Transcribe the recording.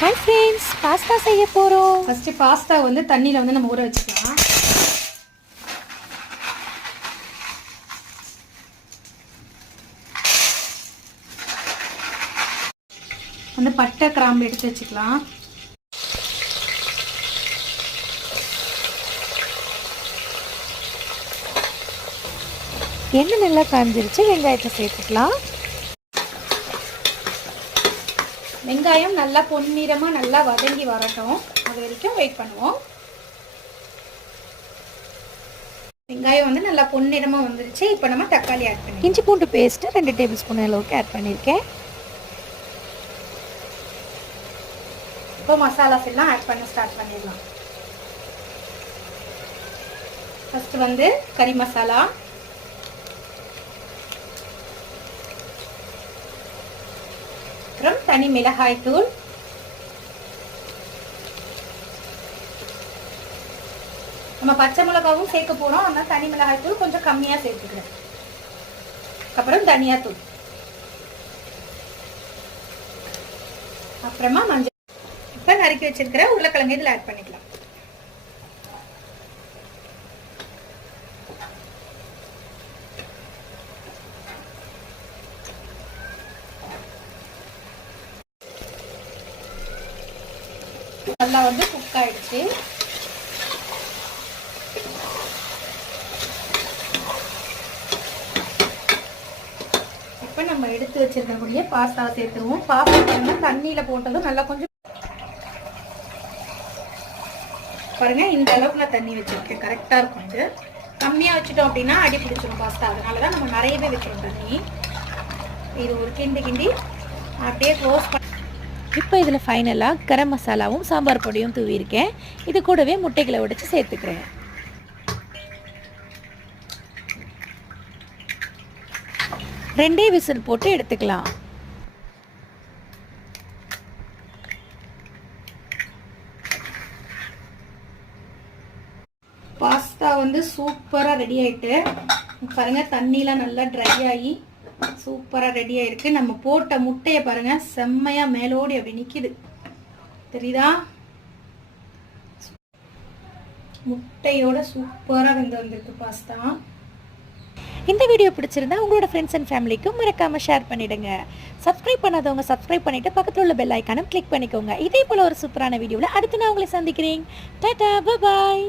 Hi friends, pasta செய்ய போறோம். First pasta வந்து தண்ணில வந்து நம்ம ஊற வச்சுக்கலாம். வந்து பட்டை கிராம்பு எடுத்து வச்சுக்கலாம். எண்ணெய் நல்லா காஞ்சிருச்சு, வெங்காயத்தை சேர்த்துக்கலாம். வெங்காயம் நல்லா பொன்னிறமா நல்லா வதங்கி வரட்டும், அது வரைக்கும் வெயிட் பண்ணுவோம். வெங்காயம் வந்து நல்லா பொன்னிறமா வந்துருச்சு. இப்போ நம்ம தக்காளி ஆட் பண்ணி இஞ்சி பூண்டு பேஸ்ட் 2 டேபிள் ஸ்பூன் அளவுக்கு ஆட் பண்ணியிருக்கேன். இப்போ மசாலாஸ் எல்லாம் ஆட் பண்ண ஸ்டார்ட் பண்ணிடலாம். ஃபர்ஸ்ட் வந்து கறி மசாலா, அப்புறம் தனி மிளகாய் தூள், நம்ம பச்சை மிளகாவும் சேர்க்க போறோம், அதனால தனி மிளகாய் தூள் கொஞ்சம் கம்மியா சேர்த்துக்கிறேன். அப்புறம் தனியா தூள், அப்புறமா மஞ்சள். இப்ப நறுக்கி வச்சிருக்கிற உருளைக்கிழங்கு இதுல ஆட் பண்ணிக்கலாம். நல்லா வந்து குக் ஆயிடுச்சு. இப்போ நம்ம எடுத்து வச்சிருக்கக்கூடிய பாஸ்தா சேர்த்துருவோம். பாஸ்தா தண்ணியில போட்டதும் நல்லா கொஞ்சம் பாருங்க, இந்த அளவுக்கு நான் தண்ணி வச்சிருக்கேன், கரெக்டா இருக்கும். இது கம்மியா வச்சுட்டோம் அப்படின்னா அடி பிடிச்சிடும் பாஸ்தா, அதனாலதான் நம்ம நிறையவே வச்சிருக்கோம் தண்ணி. இது ஒரு கிண்டி கிண்டி அப்படியே க்ளோஸ் பண்ணி இப்போ இதில் ஃபைனலாக கரம் மசாலாவும் சாம்பார் பொடியும் தூவியிருக்கேன். இது கூடவே முட்டைகளை உடைச்சு சேர்த்துக்கிறேன். ரெண்டே விசில் போட்டு எடுத்துக்கலாம். பாஸ்தா வந்து சூப்பரா ரெடி ஆயிட்டு பாருங்க, தண்ணிலாம் நல்லா ட்ரை ஆகி சூப்பரா ரெடி ஆயிருக்கு. நம்ம போட்ட முட்டையை பாருங்க, செம்மையா மேலோடி அப்படி நிக்குது, தெரியுதா? முட்டையோட சூப்பரா வந்திருக்கு பாஸ்தா. இந்த வீடியோ பிடிச்சிருந்தா உங்களோட ஃப்ரெண்ட்ஸ் அண்ட் ஃபேமிலிக்கும் மறக்காம ஷேர் பண்ணிடுங்க. சப்ஸ்கிரைப் பண்ணாதவங்க சப்ஸ்கிரைப் பண்ணிட்டு பக்கத்துல உள்ள பெல் ஐக்கானை கிளிக் பண்ணிக்கோங்க. இதே போல ஒரு சூப்பரான வீடியோவில் அடுத்து நான் உங்களை சந்திக்கிறேன். Tata, bye bye.